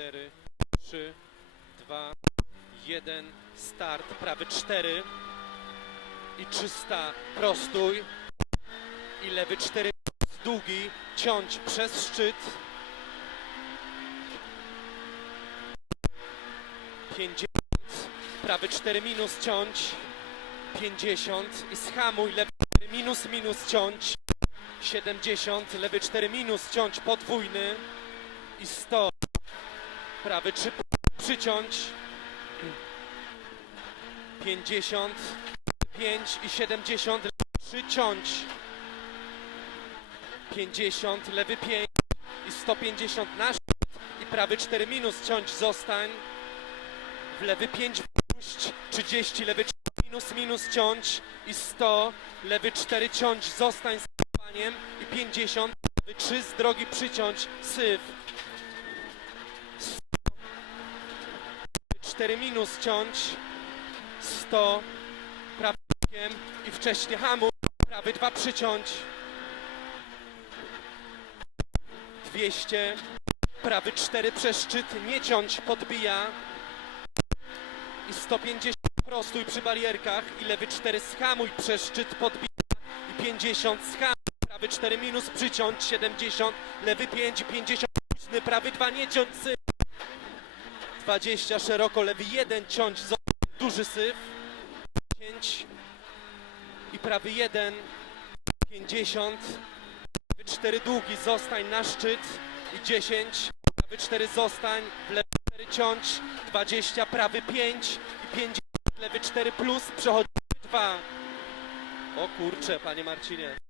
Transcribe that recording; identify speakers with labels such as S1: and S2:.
S1: 4, 3, 2, 1, start, prawy 4 i 300, prostój i lewy 4, długi, ciąć przez szczyt. 50, prawy 4 minus ciąć, 50 i schamuj, lewy 4 minus minus ciąć, 70, lewy 4 minus ciąć podwójny. I 100, prawy 3 przyciąć, 50, 5 i 70, lewy 3 ciąć, 50, lewy 5 i 150 na szczyt i prawy 4 minus ciąć zostań, w lewy 5 wpuść, 30, lewy 4 minus minus ciąć i 100, lewy 4 ciąć zostań z i 50, lewy 3 z drogi przyciąć, syf. 4 minus ciąć, 100, prawy bokiem i wcześniej hamuj, prawy 2 przyciąć. 200, prawy 4 przez szczyt, nie ciąć, podbija. I 150 prostuj przy barierkach. I lewy 4 schamuj. Przez szczyt podbija. I 50 schamuj, prawy 4 minus przyciąć. 70, lewy 5 i 50 późny, prawy 2 nie ciąć 20 szeroko, lewy 1 ciąć duży syf 5 i prawy 1 50 lewy 4 długi zostań na szczyt i 10 prawy 4 zostań, lewy 4 ciąć 20, prawy 5 i 50, lewy 4 plus, przechodzi 2. O kurcze, panie Marcinie.